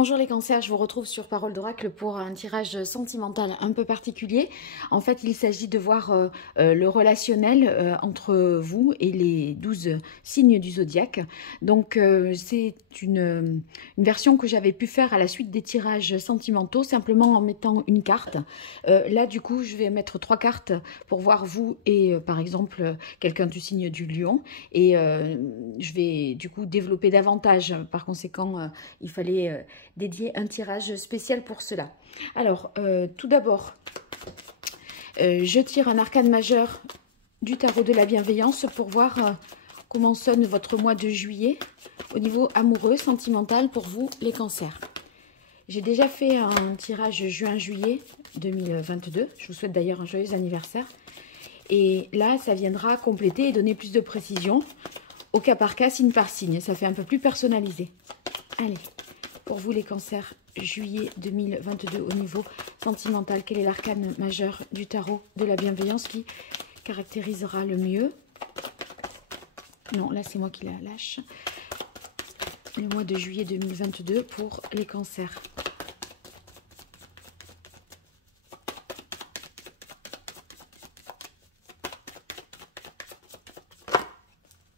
Bonjour les cancers, je vous retrouve sur Parole d'Oracle pour un tirage sentimental un peu particulier. En fait, il s'agit de voir le relationnel entre vous et les 12 signes du zodiaque. Donc, c'est une version que j'avais pu faire à la suite des tirages sentimentaux, simplement en mettant une carte. Là, du coup, je vais mettre 3 cartes pour voir vous et, par exemple, quelqu'un du signe du lion. Et je vais, du coup, développer davantage. Par conséquent, il fallait dédier un tirage spécial pour cela. Alors, tout d'abord, je tire un arcane majeur du tarot de la bienveillance pour voir comment sonne votre mois de juillet au niveau amoureux, sentimental pour vous, les cancers. J'ai déjà fait un tirage juin-juillet 2022. Je vous souhaite d'ailleurs un joyeux anniversaire. Et là, ça viendra compléter et donner plus de précision au cas par cas, signe par signe. Ça fait un peu plus personnalisé. Allez. Pour vous les cancers, juillet 2022 au niveau sentimental, quel est l'arcane majeur du tarot de la bienveillance qui caractérisera le mieux? Non, là c'est moi qui la lâche. Le mois de juillet 2022 pour les cancers.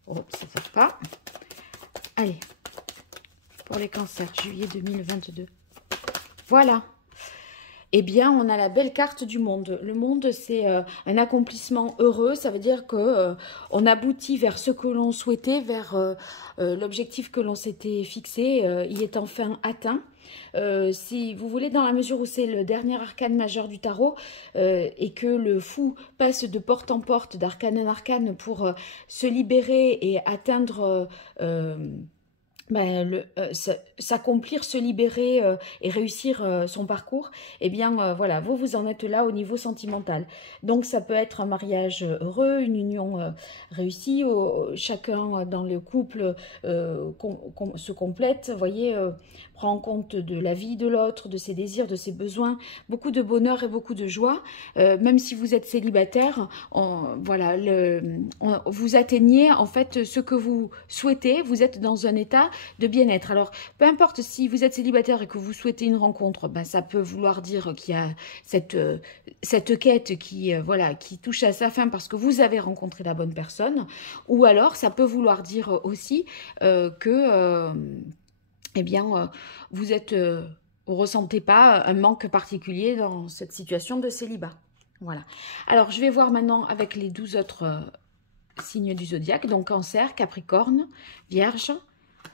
Oh, ça ne sert pas. Allez. Pour les cancers, juillet 2022. Voilà. Eh bien, on a la belle carte du monde. Le monde, c'est un accomplissement heureux. Ça veut dire que on aboutit vers ce que l'on souhaitait, vers l'objectif que l'on s'était fixé. Il est enfin atteint. Si vous voulez, dans la mesure où c'est le dernier arcane majeur du tarot et que le fou passe de porte en porte, d'arcane en arcane pour se libérer et atteindre... s'accomplir, se libérer et réussir son parcours, eh bien voilà, vous en êtes là au niveau sentimental. Donc ça peut être un mariage heureux, une union réussie, chacun dans le couple se complète, vous voyez, prend en compte de la vie de l'autre, de ses désirs, de ses besoins, beaucoup de bonheur et beaucoup de joie. Même si vous êtes célibataire, voilà, vous atteignez en fait ce que vous souhaitez, vous êtes dans un état de bien-être. Alors, peu importe si vous êtes célibataire et que vous souhaitez une rencontre, ben, ça peut vouloir dire qu'il y a cette quête qui, voilà, qui touche à sa fin parce que vous avez rencontré la bonne personne. Ou alors, ça peut vouloir dire aussi que, eh bien, vous ressentez pas un manque particulier dans cette situation de célibat. Voilà. Alors, je vais voir maintenant avec les 12 autres signes du zodiaque, donc Cancer, Capricorne, Vierge,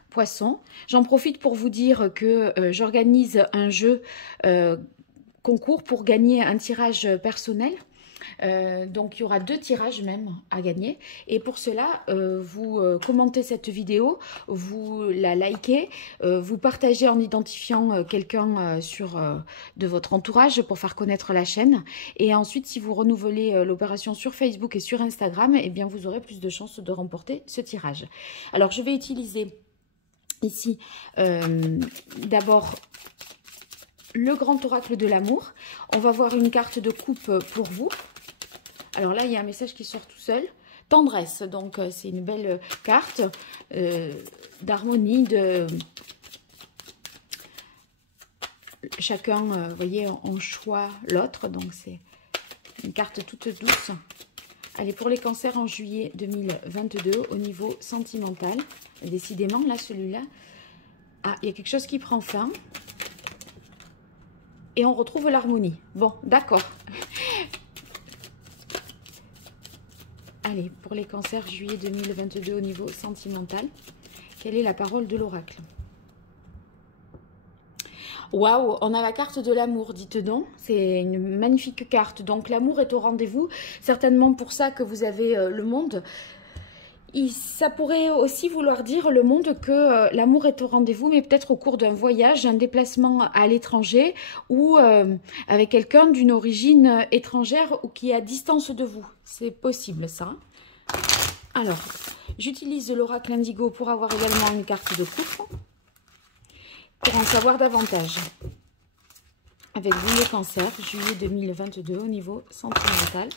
Poisson. J'en profite pour vous dire que j'organise un jeu concours pour gagner un tirage personnel. Donc il y aura 2 tirages même à gagner et pour cela vous commentez cette vidéo, vous la likez, vous partagez en identifiant quelqu'un de votre entourage pour faire connaître la chaîne et ensuite si vous renouvelez l'opération sur Facebook et sur Instagram, eh bien vous aurez plus de chances de remporter ce tirage. Alors je vais utiliser ici d'abord le grand oracle de l'amour. On va voir une carte de coupe pour vous. Alors là, il y a un message qui sort tout seul. Tendresse, donc c'est une belle carte d'harmonie, de... Chacun, vous voyez, on choisit l'autre, donc c'est une carte toute douce. Allez, pour les cancers en juillet 2022, au niveau sentimental, décidément, là, celui-là, ah, il y a quelque chose qui prend fin. Et on retrouve l'harmonie. Bon, d'accord. Allez, pour les cancers, juillet 2022 au niveau sentimental, quelle est la parole de l'oracle? Waouh, on a la carte de l'amour, dites donc. C'est une magnifique carte. Donc l'amour est au rendez-vous. Certainement pour ça que vous avez le monde. Ça pourrait aussi vouloir dire le monde que l'amour est au rendez-vous, mais peut-être au cours d'un voyage, un déplacement à l'étranger ou avec quelqu'un d'une origine étrangère ou qui est à distance de vous. C'est possible ça. Alors, j'utilise l'oracle indigo pour avoir également une carte de coupe, pour en savoir davantage. Avec vous les cancers, juillet 2022 au niveau sentimental.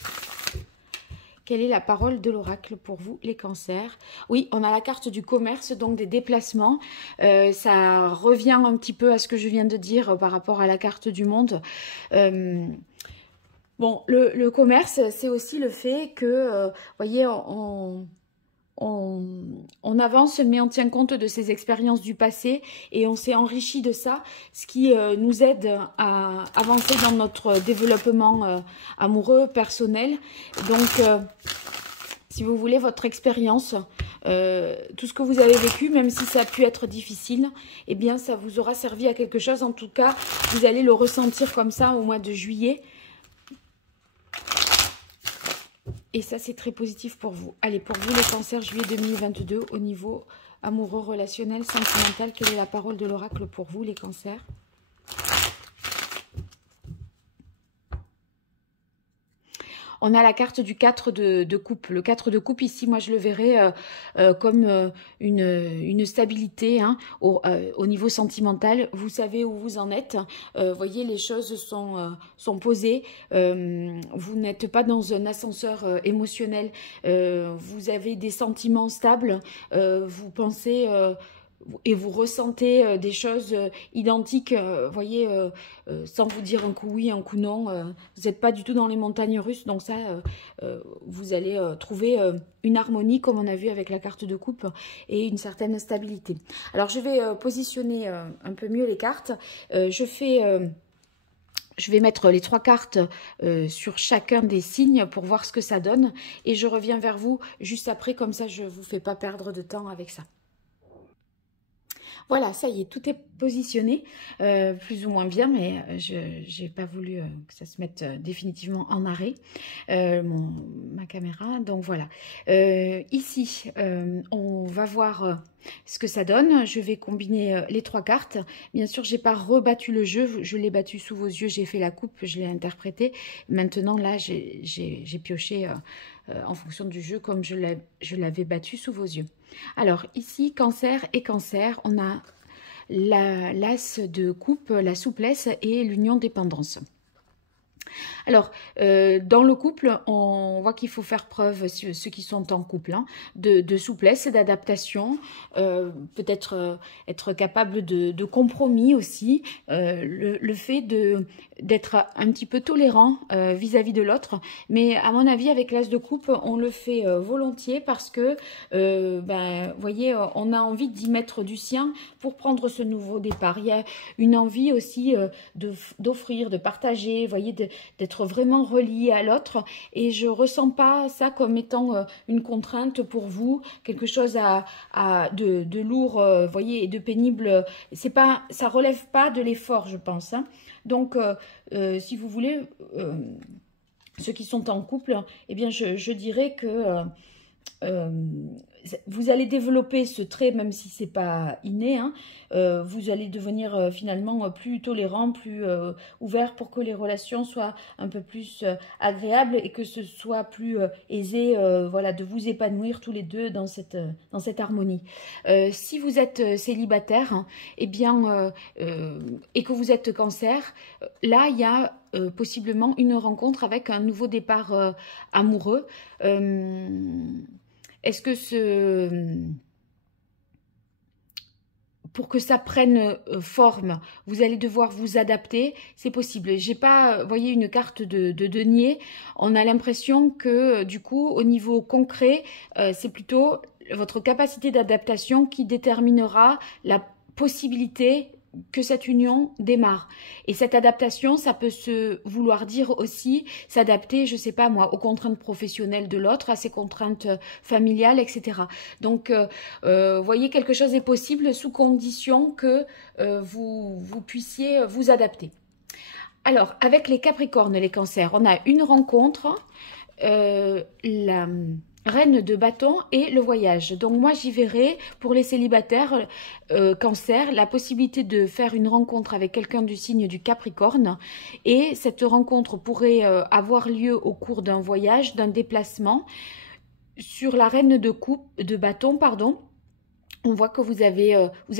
Quelle est la parole de l'oracle pour vous, les cancers? Oui, on a la carte du commerce, donc des déplacements. Ça revient un petit peu à ce que je viens de dire par rapport à la carte du monde. Bon, le commerce, c'est aussi le fait que, vous voyez, on avance, mais on tient compte de ses expériences du passé et on s'est enrichi de ça, ce qui nous aide à avancer dans notre développement amoureux, personnel. Donc, si vous voulez, votre expérience, tout ce que vous avez vécu, même si ça a pu être difficile, eh bien, ça vous aura servi à quelque chose. En tout cas, vous allez le ressentir comme ça au mois de juillet. Et ça, c'est très positif pour vous. Allez, pour vous, les cancers, juillet 2022, au niveau amoureux, relationnel, sentimental, quelle est la parole de l'oracle pour vous, les cancers? On a la carte du 4 de coupe. Le 4 de coupe, ici, moi, je le verrais comme une stabilité hein, au niveau sentimental. Vous savez où vous en êtes. Voyez, les choses sont posées. Vous n'êtes pas dans un ascenseur émotionnel. Vous avez des sentiments stables. Vous pensez... et vous ressentez des choses identiques, voyez, sans vous dire un coup oui, un coup non. Vous n'êtes pas du tout dans les montagnes russes, donc ça, vous allez trouver une harmonie, comme on a vu avec la carte de coupe, et une certaine stabilité. Alors, je vais positionner un peu mieux les cartes. Je vais mettre les 3 cartes sur chacun des signes pour voir ce que ça donne. Et je reviens vers vous juste après, comme ça je ne vous fais pas perdre de temps avec ça. Voilà, ça y est, tout est positionné, plus ou moins bien, mais je n'ai pas voulu que ça se mette définitivement en arrêt, ma caméra. Donc voilà, ici, on va voir ce que ça donne. Je vais combiner les 3 cartes. Bien sûr, je n'ai pas rebattu le jeu, je l'ai battu sous vos yeux, j'ai fait la coupe, je l'ai interprété. Maintenant, là, j'ai pioché en fonction du jeu comme je l'avais battu sous vos yeux. Alors, ici, cancer et cancer, on a l'as de coupe, la souplesse et l'union dépendance. Alors, dans le couple, on voit qu'il faut faire preuve, ceux qui sont en couple, hein, de souplesse et d'adaptation, peut-être être capable de compromis aussi, le fait d'être un petit peu tolérant vis-à-vis de l'autre, mais à mon avis, avec l'as de coupe, on le fait volontiers parce que, vous voyez, on a envie d'y mettre du sien pour prendre ce nouveau départ. Il y a une envie aussi d'offrir, de partager, vous voyez, d'être vraiment relié à l'autre, et je ressens pas ça comme étant une contrainte pour vous, quelque chose de lourd, voyez, et de pénible. C'est pas, ça relève pas de l'effort, je pense, hein. Donc si vous voulez, ceux qui sont en couple, eh bien je dirais que vous allez développer ce trait, même si c'est pas inné, hein. Vous allez devenir finalement plus tolérant, plus ouvert pour que les relations soient un peu plus agréables et que ce soit plus aisé, voilà, de vous épanouir tous les deux dans cette harmonie. Si vous êtes célibataire, hein, eh bien, et que vous êtes cancer, là il y a possiblement une rencontre avec un nouveau départ amoureux. Est-ce que pour que ça prenne forme, vous allez devoir vous adapter? C'est possible. J'ai pas, voyez, une carte de denier. On a l'impression que, du coup, au niveau concret, c'est plutôt votre capacité d'adaptation qui déterminera la possibilité que cette union démarre. Et cette adaptation, ça peut se vouloir dire aussi s'adapter, je sais pas moi, aux contraintes professionnelles de l'autre, à ses contraintes familiales, etc. Donc, voyez, quelque chose est possible sous condition que vous puissiez vous adapter. Alors, avec les Capricornes, les Cancers, on a une rencontre, la reine de bâton et le voyage. Donc moi j'y verrai pour les célibataires cancer la possibilité de faire une rencontre avec quelqu'un du signe du Capricorne, et cette rencontre pourrait avoir lieu au cours d'un voyage, d'un déplacement. Sur la reine de bâton, pardon, On voit que vous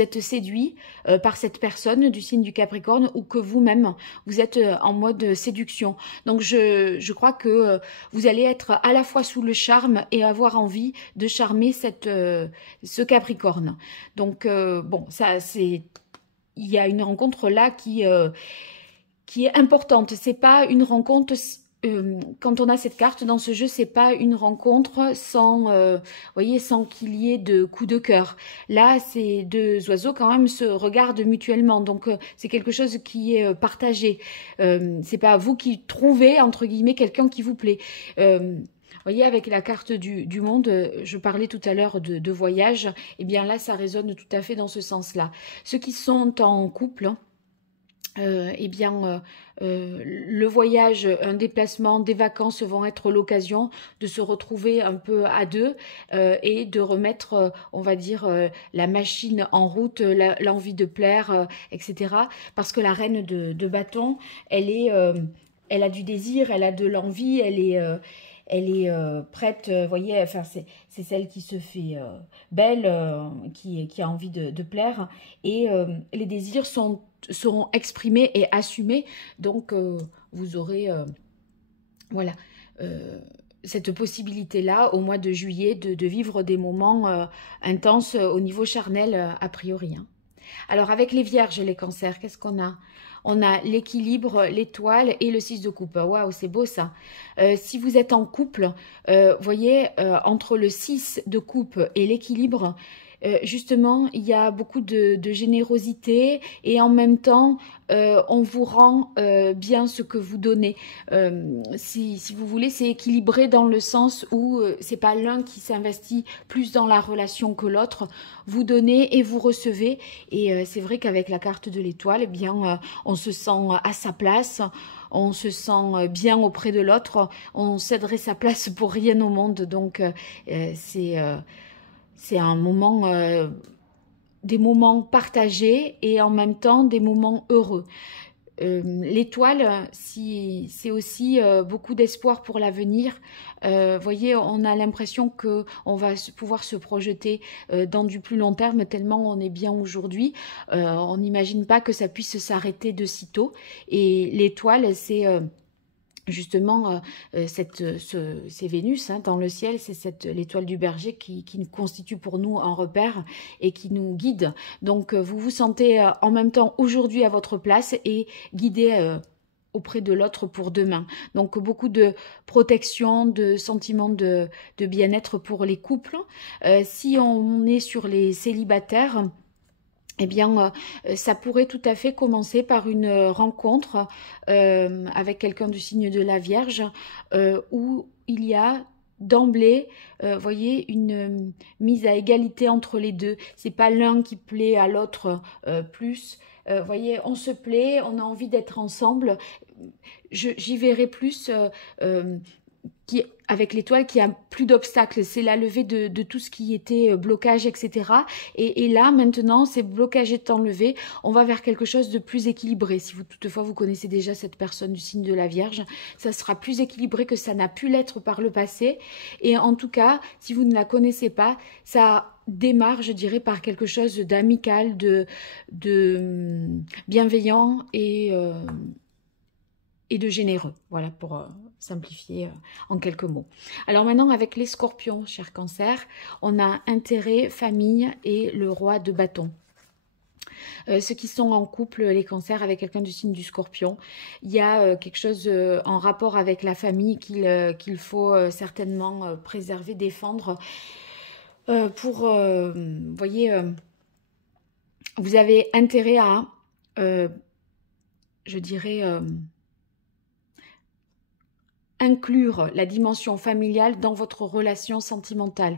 êtes séduit par cette personne du signe du Capricorne ou que vous-même, vous êtes en mode séduction. Donc, je crois que vous allez être à la fois sous le charme et avoir envie de charmer ce Capricorne. Donc, bon, ça, c'est... Il y a une rencontre là qui est importante. C'est pas une rencontre... quand on a cette carte dans ce jeu, c'est pas une rencontre sans, voyez, sans qu'il y ait de coups de cœur. Là, ces deux oiseaux quand même se regardent mutuellement, donc c'est quelque chose qui est partagé. C'est pas vous qui trouvez entre guillemets quelqu'un qui vous plaît. Voyez, avec la carte du monde, je parlais tout à l'heure de voyage, et bien là, ça résonne tout à fait dans ce sens-là. Ceux qui sont en couple, eh bien, le voyage, un déplacement, des vacances vont être l'occasion de se retrouver un peu à deux et de remettre, on va dire, la machine en route, l'envie de plaire, etc. Parce que la reine de bâton, elle a du désir, elle a de l'envie, elle est prête, vous voyez, enfin, c'est celle qui se fait belle, qui a envie de plaire. Et les désirs seront exprimés et assumés. Donc, vous aurez, voilà, cette possibilité-là, au mois de juillet, de vivre des moments intenses au niveau charnel, a priori. Hein. Alors, avec les vierges et les cancers, qu'est-ce qu'on a? On a l'équilibre, l'étoile et le 6 de coupe. Waouh, c'est beau ça. Si vous êtes en couple, voyez, entre le 6 de coupe et l'équilibre, justement, il y a beaucoup de générosité et en même temps, on vous rend bien ce que vous donnez. Si vous voulez, c'est équilibré dans le sens où c'est pas l'un qui s'investit plus dans la relation que l'autre. Vous donnez et vous recevez. Et c'est vrai qu'avec la carte de l'étoile, eh bien, on se sent à sa place. On se sent bien auprès de l'autre. On céderait sa place pour rien au monde. Donc, c'est un moment, des moments partagés et en même temps des moments heureux. L'étoile, c'est aussi beaucoup d'espoir pour l'avenir. Voyez, on a l'impression qu'on va pouvoir se projeter dans du plus long terme tellement on est bien aujourd'hui. On n'imagine pas que ça puisse s'arrêter de sitôt. Et l'étoile, c'est... justement, c'est Vénus hein, dans le ciel, c'est l'étoile du berger qui constitue pour nous un repère et qui nous guide. Donc, vous vous sentez en même temps aujourd'hui à votre place et guidé auprès de l'autre pour demain. Donc, beaucoup de protection, de sentiments de bien-être pour les couples. Si on est sur les célibataires, eh bien, ça pourrait tout à fait commencer par une rencontre avec quelqu'un du signe de la Vierge où il y a d'emblée, voyez, une mise à égalité entre les deux. C'est pas l'un qui plaît à l'autre plus. Voyez, on se plaît, on a envie d'être ensemble. J'y verrai plus... avec l'étoile qui a plus d'obstacles, c'est la levée de tout ce qui était blocage, etc. Et là, maintenant, ces blocages étant levés, on va vers quelque chose de plus équilibré. Si vous, toutefois, vous connaissez déjà cette personne du signe de la Vierge, ça sera plus équilibré que ça n'a pu l'être par le passé. Et en tout cas, si vous ne la connaissez pas, ça démarre, je dirais, par quelque chose d'amical, de bienveillant et de généreux. Voilà, pour simplifier en quelques mots. Alors maintenant, avec les scorpions, cher cancer, on a intérêt, famille et le roi de bâton. Ceux qui sont en couple, les cancers, avec quelqu'un du signe du scorpion, il y a quelque chose en rapport avec la famille qu'il faut certainement préserver, défendre. Pour, voyez, vous avez intérêt à, je dirais... inclure la dimension familiale dans votre relation sentimentale.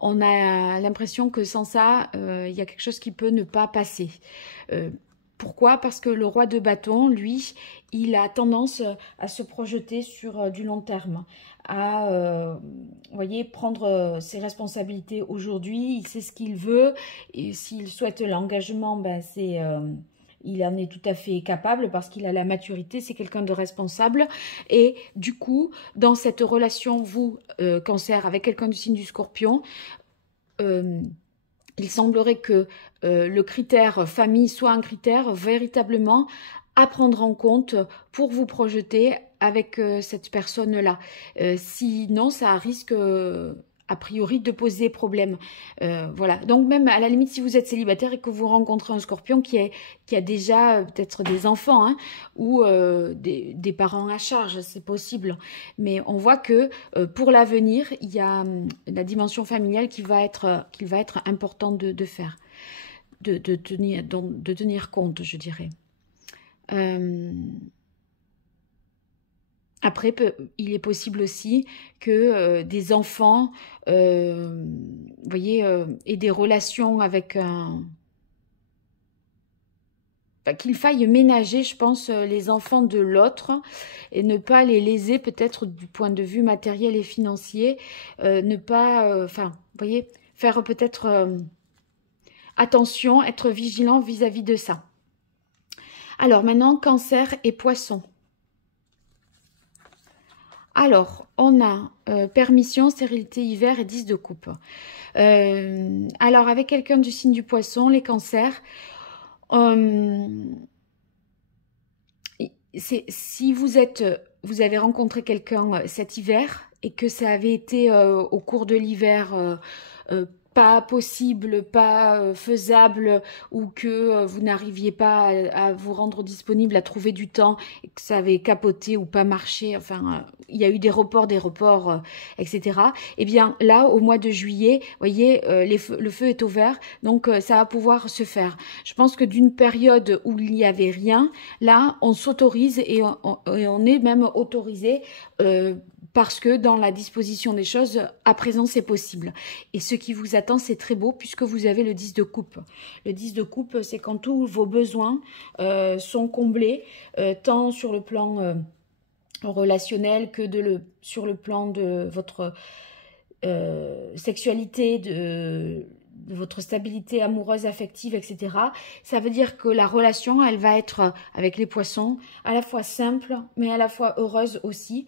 On a l'impression que sans ça, il y a quelque chose qui peut ne pas passer. Pourquoi? Parce que le roi de bâton, lui, il a tendance à se projeter sur du long terme, à voyez, prendre ses responsabilités aujourd'hui. Il sait ce qu'il veut, et s'il souhaite l'engagement, ben c'est... il en est tout à fait capable parce qu'il a la maturité, c'est quelqu'un de responsable. Et du coup, dans cette relation, vous, cancer, avec quelqu'un du signe du scorpion, il semblerait que le critère famille soit un critère véritablement à prendre en compte pour vous projeter avec cette personne-là. Sinon, ça risque a priori de poser problème. Voilà. Donc même à la limite, si vous êtes célibataire et que vous rencontrez un scorpion qui a déjà peut-être des enfants hein, ou des parents à charge, c'est possible. Mais on voit que pour l'avenir, il y a la dimension familiale qui va être importante de faire, de tenir compte, je dirais. Après, il est possible aussi que des enfants, vous voyez, aient des relations avec un... Enfin, qu'il faille ménager, je pense, les enfants de l'autre et ne pas les léser peut-être du point de vue matériel et financier, ne pas, enfin, vous voyez, faire peut-être attention, être vigilant vis-à-vis de ça. Alors maintenant, Cancer et Poisson. Alors, on a permission, stérilité, hiver et 10 de coupe. Alors, avec quelqu'un du signe du Poisson, les cancers, si vous avez rencontré quelqu'un cet hiver et que ça avait été au cours de l'hiver pas possible, pas faisable, ou que vous n'arriviez pas à vous rendre disponible, à trouver du temps, et que ça avait capoté ou pas marché, enfin, il y a eu des reports, etc. Eh bien, là, au mois de juillet, vous voyez, le feu est au vert, donc ça va pouvoir se faire. Je pense que d'une période où il n'y avait rien, là, on s'autorise et on est même autorisé parce que dans la disposition des choses, à présent, c'est possible. Et ce qui vous attend, c'est très beau puisque vous avez le 10 de coupe. Le 10 de coupe, c'est quand tous vos besoins sont comblés, tant sur le plan relationnel que sur le plan de votre sexualité, de votre stabilité amoureuse, affective, etc. Ça veut dire que la relation, elle va être avec les poissons, à la fois simple, mais à la fois heureuse aussi.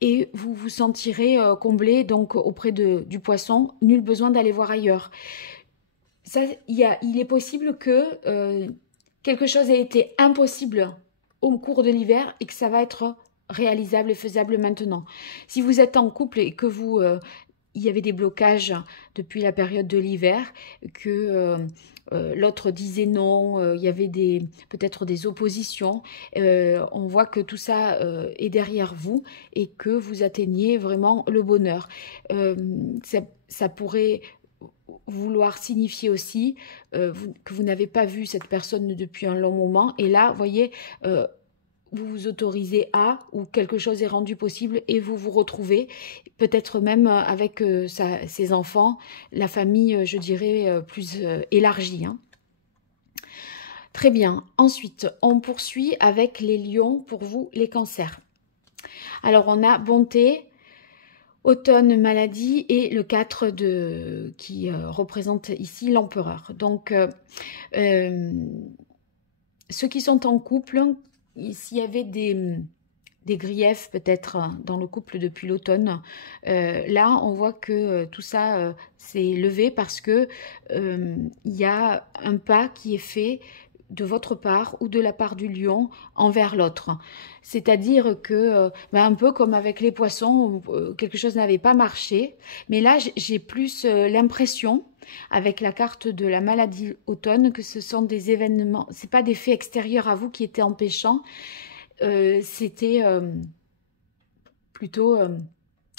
Et vous vous sentirez comblé donc auprès du poisson, nul besoin d'aller voir ailleurs. Ça, il est possible que quelque chose ait été impossible au cours de l'hiver et que ça va être réalisable et faisable maintenant. Si vous êtes en couple et que il y avait des blocages depuis la période de l'hiver, que l'autre disait non, il y avait peut-être des oppositions. On voit que tout ça est derrière vous et que vous atteignez vraiment le bonheur. Ça pourrait vouloir signifier aussi que vous n'avez pas vu cette personne depuis un long moment. Et là, vous voyez, vous vous autorisez à, ou quelque chose est rendu possible et vous vous retrouvez, peut-être même avec ses enfants, la famille, je dirais, plus élargie. Hein. Très bien. Ensuite, on poursuit avec les lions, pour vous, les cancers. Alors, on a bonté, automne, maladie et le 4 qui représente ici l'empereur. Donc, ceux qui sont en couple, s'il y avait des griefs peut-être dans le couple depuis l'automne, là on voit que tout ça s'est levé parce que il y a un pas qui est fait de votre part ou de la part du lion envers l'autre. C'est-à-dire que, un peu comme avec les poissons, quelque chose n'avait pas marché, mais là j'ai plus l'impression, avec la carte de la maladie automne, que ce sont des événements, c'est pas des faits extérieurs à vous qui étaient empêchants, c'était plutôt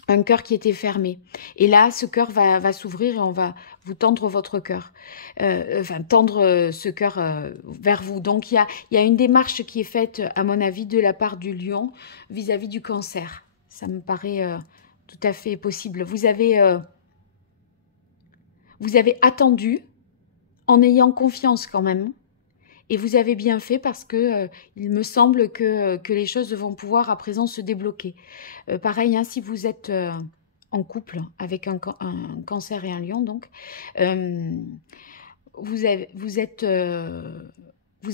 un cœur qui était fermé. Et là, ce cœur va s'ouvrir et on va vous tendre votre cœur. Enfin, tendre ce cœur vers vous. Donc, il y a une démarche qui est faite, à mon avis, de la part du lion vis-à-vis du cancer. Ça me paraît tout à fait possible. Vous avez attendu en ayant confiance quand même. Et vous avez bien fait parce que il me semble que les choses vont pouvoir à présent se débloquer. Pareil, hein, si vous êtes en couple avec un cancer et un lion, donc, vous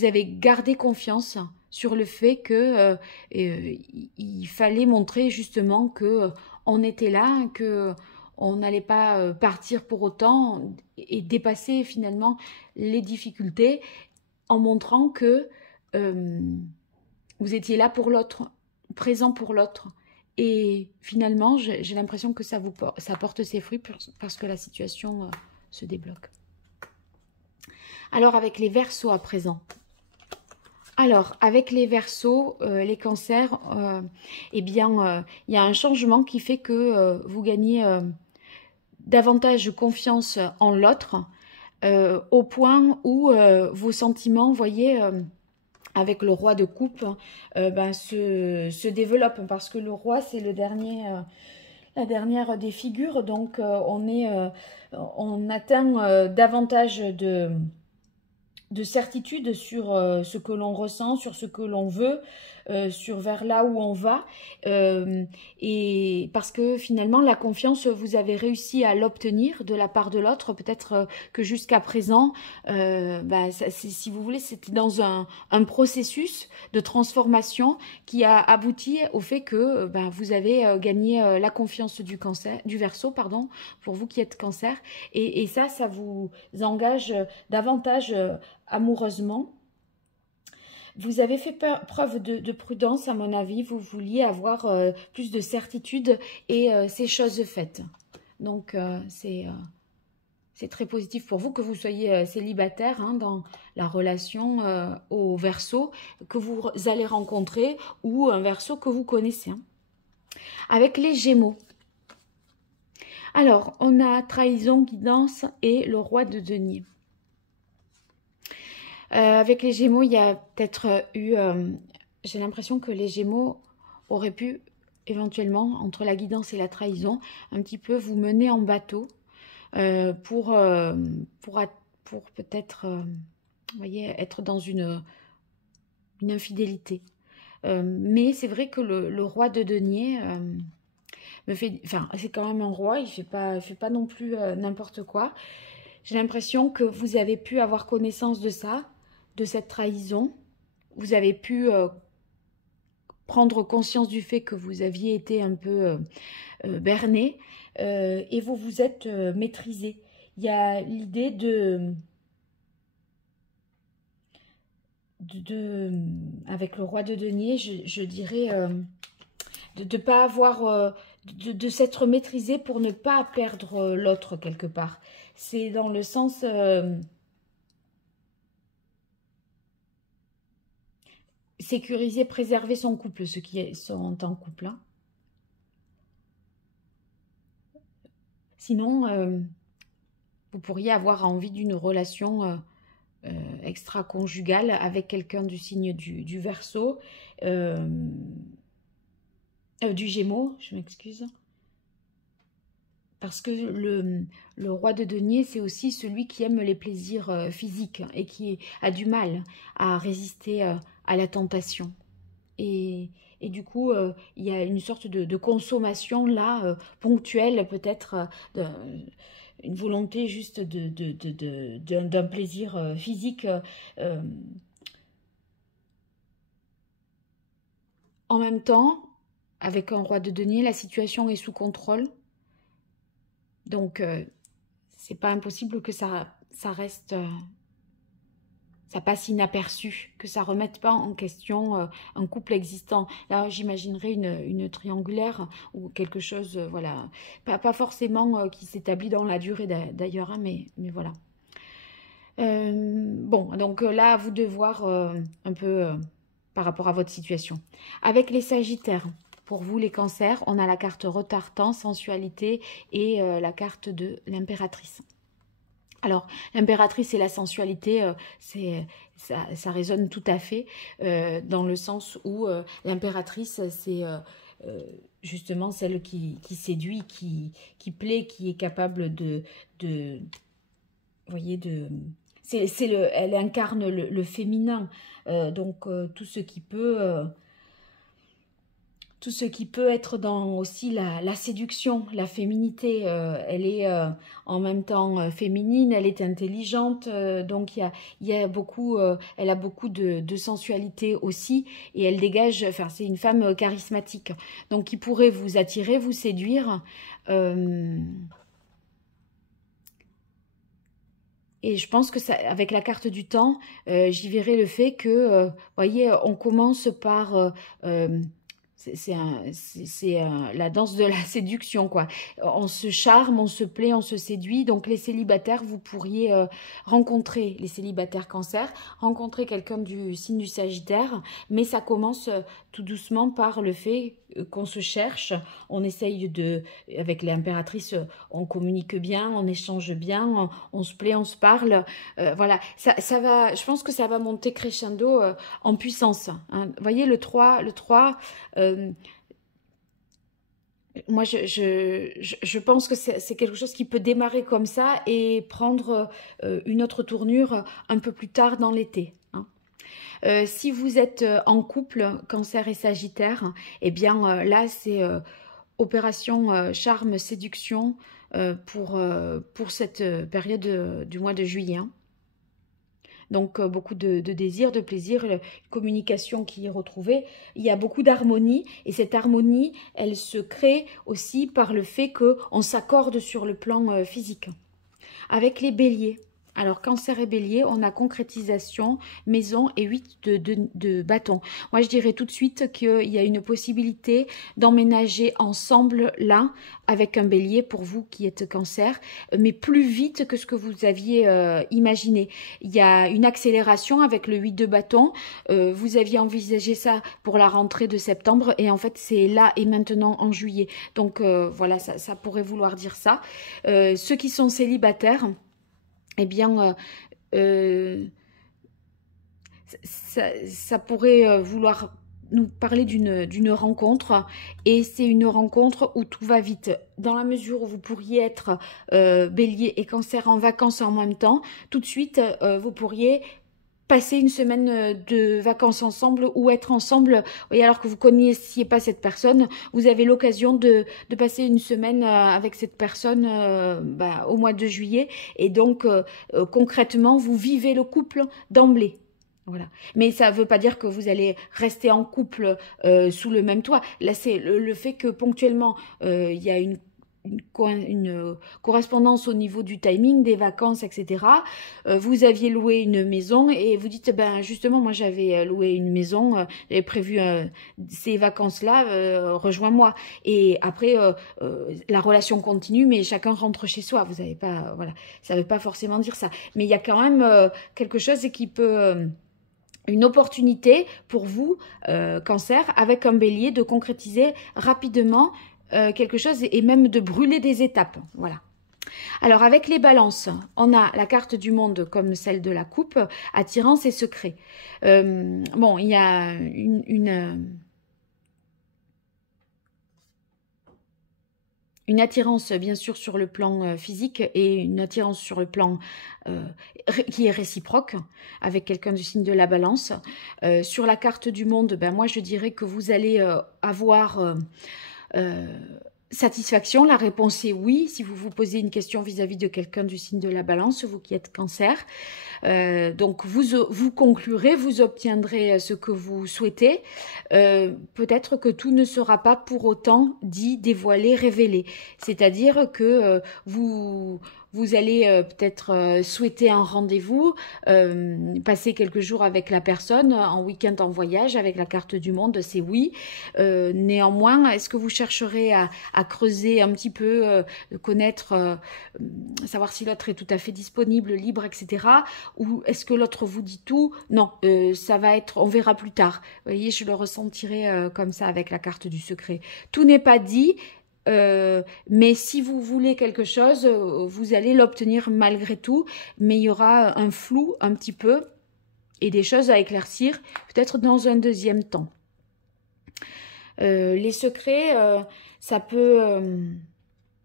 avez gardé confiance sur le fait que il fallait montrer justement que on était là, que on n'allait pas partir pour autant et dépasser finalement les difficultés en montrant que vous étiez là pour l'autre, présent pour l'autre. Et finalement, j'ai l'impression que ça porte ses fruits parce que la situation se débloque. Alors, avec les Verseaux à présent. Alors, avec les Verseaux, les cancers, eh bien, il y a un changement qui fait que vous gagnez davantage confiance en l'autre, au point où vos sentiments, vous voyez, avec le roi de coupe, se développent. Parce que le roi, c'est le dernier... la dernière des figures, donc on atteint davantage de certitude sur ce que l'on ressent, sur ce que l'on veut, sur vers là où on va, et parce que finalement la confiance, vous avez réussi à l'obtenir de la part de l'autre. Peut-être que jusqu'à présent, si vous voulez, c'était dans un processus de transformation qui a abouti au fait que vous avez gagné la confiance du Verseau, pardon, pour vous qui êtes Cancer, et ça vous engage davantage amoureusement. Vous avez fait preuve de prudence, à mon avis. Vous vouliez avoir plus de certitude et ces choses faites. Donc, c'est très positif pour vous que vous soyez célibataire dans la relation au Verseau que vous allez rencontrer ou un Verseau que vous connaissez. Avec les Gémeaux. Alors, on a trahison, guidance et le roi de denier. Avec les Gémeaux, il y a peut-être eu... j'ai l'impression que les Gémeaux auraient pu, éventuellement, entre la guidance et la trahison, un petit peu vous mener en bateau pour peut-être, vous voyez, être dans une infidélité. Mais c'est vrai que le roi de denier me fait... Enfin, c'est quand même un roi, il fait pas non plus n'importe quoi. J'ai l'impression que vous avez pu avoir connaissance de ça, de cette trahison. Vous avez pu prendre conscience du fait que vous aviez été un peu berné et vous vous êtes maîtrisé. Il y a l'idée avec le roi de denier, je dirais, de pas avoir, de s'être maîtrisé pour ne pas perdre l'autre quelque part. C'est dans le sens... sécuriser, préserver son couple, ceux qui sont en couple. Hein. Sinon, vous pourriez avoir envie d'une relation extra-conjugale avec quelqu'un du signe du Verseau, du Gémeaux, je m'excuse. Parce que le roi de denier, c'est aussi celui qui aime les plaisirs physiques et qui a du mal à résister à la tentation. Et du coup, il y a une sorte de consommation là, ponctuelle peut-être, une volonté juste d'un plaisir physique. En même temps, avec un roi de denier, la situation est sous contrôle. Donc, c'est pas impossible que ça reste... ça passe inaperçu, que ça ne remette pas en question un couple existant. Là, j'imaginerais une triangulaire ou quelque chose, voilà, pas forcément qui s'établit dans la durée d'ailleurs, hein, mais voilà. Bon, donc là, à vous de voir un peu par rapport à votre situation. Avec les Sagittaires, pour vous les Cancers, on a la carte retard-temps, sensualité et la carte de l'impératrice. Alors, l'impératrice et la sensualité, ça résonne tout à fait dans le sens où l'impératrice, c'est justement celle qui séduit, qui plaît, qui est capable vous voyez, elle incarne le féminin, donc tout ce qui peut tout ce qui peut être dans aussi la séduction, la féminité. Elle est en même temps féminine, elle est intelligente, donc il y a beaucoup, elle a beaucoup de sensualité aussi, et elle dégage, enfin c'est une femme charismatique, donc qui pourrait vous attirer, vous séduire. Et je pense que ça, avec la carte du temps, j'y verrai le fait que, voyez, on commence par la danse de la séduction, quoi. On se charme, on se plaît, on se séduit. Donc, les célibataires, vous pourriez rencontrer, les célibataires cancer, rencontrer quelqu'un du signe du Sagittaire. Mais ça commence tout doucement par le fait qu'on se cherche. On essaye avec l'impératrice, on communique bien, on échange bien, on se plaît, on se parle. Voilà, ça va, je pense que ça va monter crescendo en puissance. Hein. Vous voyez, le 3, moi, je pense que c'est quelque chose qui peut démarrer comme ça et prendre une autre tournure un peu plus tard dans l'été. Hein. Si vous êtes en couple, cancer et sagittaire, eh bien là, c'est opération charme, séduction pour cette période du mois de juillet. Hein. Donc, beaucoup de désir, de plaisir, une communication qui est retrouvée. Il y a beaucoup d'harmonie. Et cette harmonie, elle se crée aussi par le fait qu'on s'accorde sur le plan physique. Avec les béliers. Alors, cancer et bélier, on a concrétisation, maison et 8 de bâton. Moi, je dirais tout de suite qu'il y a une possibilité d'emménager ensemble là, avec un bélier pour vous qui êtes cancer, mais plus vite que ce que vous aviez imaginé. Il y a une accélération avec le 8 de bâton. Vous aviez envisagé ça pour la rentrée de septembre et en fait, c'est là et maintenant en juillet. Donc, voilà, ça pourrait vouloir dire ça. Ceux qui sont célibataires, eh bien, ça pourrait vouloir nous parler d'une rencontre, et c'est une rencontre où tout va vite. Dans la mesure où vous pourriez être bélier et cancer en vacances en même temps, tout de suite, vous pourriez passer une semaine de vacances ensemble ou être ensemble, et alors que vous ne connaissiez pas cette personne, vous avez l'occasion de passer une semaine avec cette personne au mois de juillet, et donc concrètement, vous vivez le couple d'emblée. Voilà. Mais ça ne veut pas dire que vous allez rester en couple sous le même toit. Là, c'est le fait que ponctuellement, il y a une correspondance au niveau du timing, des vacances, etc. Vous aviez loué une maison et vous dites, ben justement, moi j'avais loué une maison, j'avais prévu ces vacances-là, rejoins-moi. Et après, la relation continue, mais chacun rentre chez soi. Vous n'avez pas, voilà, ça ne veut pas forcément dire ça. Mais il y a quand même quelque chose qui peut... une opportunité pour vous, cancer, avec un bélier, de concrétiser rapidement quelque chose et même de brûler des étapes. Voilà. Alors, avec les balances, on a la carte du monde comme celle de la coupe, attirance et secret. Bon, il y a une attirance, bien sûr, sur le plan physique et une attirance sur le plan qui est réciproque avec quelqu'un du signe de la balance. Sur la carte du monde, ben, moi, je dirais que vous allez avoir... satisfaction, la réponse est oui. Si vous vous posez une question vis-à-vis de quelqu'un du signe de la balance, vous qui êtes cancer, donc vous conclurez, vous obtiendrez ce que vous souhaitez. Peut-être que tout ne sera pas pour autant dit, dévoilé, révélé. C'est-à-dire que vous allez peut-être souhaiter un rendez-vous, passer quelques jours avec la personne, en week-end, en voyage, avec la carte du monde, c'est oui. Néanmoins, est-ce que vous chercherez à creuser un petit peu, connaître, savoir si l'autre est tout à fait disponible, libre, etc. Ou est-ce que l'autre vous dit tout? Non, ça va être, on verra plus tard. Vous voyez, je le ressentirai comme ça avec la carte du secret. Tout n'est pas dit. Mais si vous voulez quelque chose, vous allez l'obtenir malgré tout, mais il y aura un flou un petit peu et des choses à éclaircir, peut-être dans un deuxième temps. Les secrets, ça peut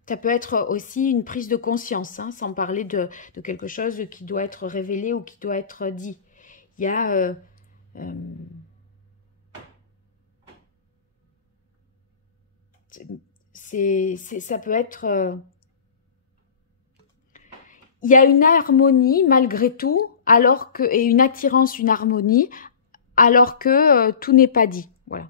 être aussi une prise de conscience, hein, sans parler de quelque chose qui doit être révélé ou qui doit être dit. Il y a... Ça peut être... il y a une harmonie malgré tout, alors que, et une attirance, une harmonie, alors que tout n'est pas dit. Voilà,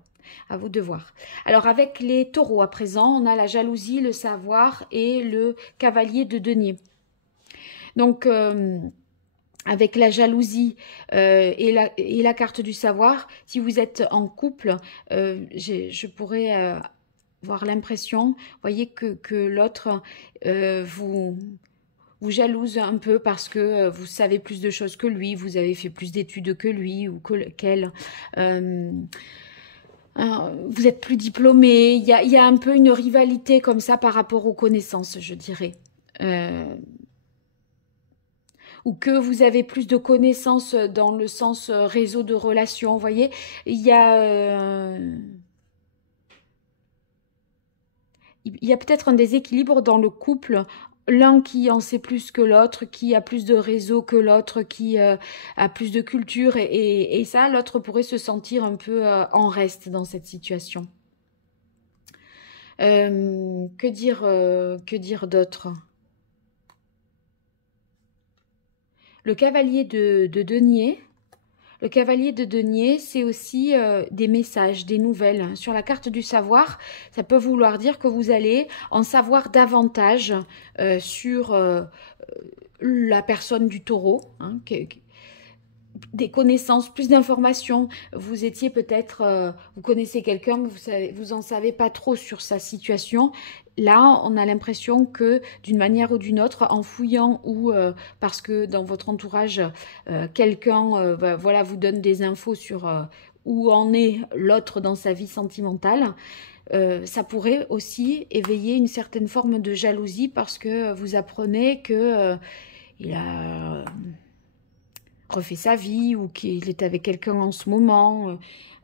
à vous de voir. Alors avec les taureaux à présent, on a la jalousie, le savoir et le cavalier de denier. Donc avec la jalousie et la carte du savoir, si vous êtes en couple, je pourrais avoir l'impression, voyez, que l'autre vous jalouse un peu parce que vous savez plus de choses que lui, vous avez fait plus d'études que lui ou qu'elle. Vous êtes plus diplômé. Il y a un peu une rivalité comme ça par rapport aux connaissances, je dirais. Ou que vous avez plus de connaissances dans le sens réseau de relations, vous voyez. Il y a peut-être un déséquilibre dans le couple, l'un qui en sait plus que l'autre, qui a plus de réseau que l'autre, qui a plus de culture, et ça, l'autre pourrait se sentir un peu en reste dans cette situation. Que dire d'autre? Le cavalier de denier. Le cavalier de denier, c'est aussi des messages, des nouvelles. Sur la carte du savoir, ça peut vouloir dire que vous allez en savoir davantage sur la personne du taureau, hein, des connaissances, plus d'informations. Vous étiez peut-être, vous connaissez quelqu'un, vous en savez pas trop sur sa situation. Là, on a l'impression que d'une manière ou d'une autre, en fouillant ou parce que dans votre entourage, quelqu'un voilà, vous donne des infos sur où en est l'autre dans sa vie sentimentale, ça pourrait aussi éveiller une certaine forme de jalousie parce que vous apprenez que il a refait sa vie ou qu'il est avec quelqu'un en ce moment.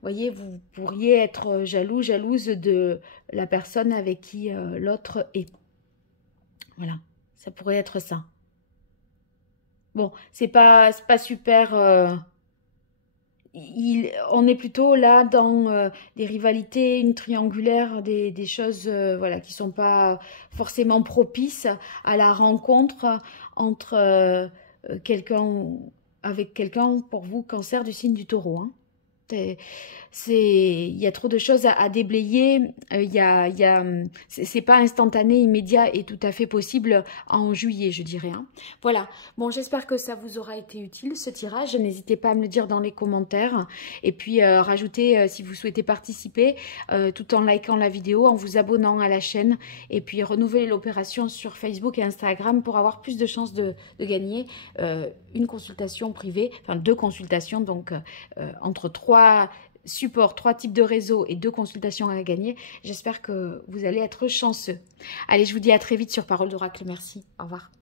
Voyez, vous pourriez être jalouse de la personne avec qui l'autre est. Voilà, ça pourrait être ça. Bon, c'est pas super... on est plutôt là dans des rivalités, une triangulaire, des choses voilà, qui sont pas forcément propices à la rencontre entre avec quelqu'un, pour vous, cancer du signe du taureau, hein. Il y a trop de choses à déblayer. C'est pas instantané, immédiat et tout à fait possible en juillet, je dirais, hein. Voilà. Bon, j'espère que ça vous aura été utile, ce tirage. N'hésitez pas à me le dire dans les commentaires. Et puis, rajoutez, si vous souhaitez participer, tout en likant la vidéo, en vous abonnant à la chaîne. Et puis, renouveler l'opération sur Facebook et Instagram pour avoir plus de chances de gagner une consultation privée. Enfin, 2 consultations, donc entre 3 supports, 3 types de réseaux et 2 consultations à gagner. J'espère que vous allez être chanceux. Allez, je vous dis à très vite sur Parole d'Oracle. Merci. Au revoir.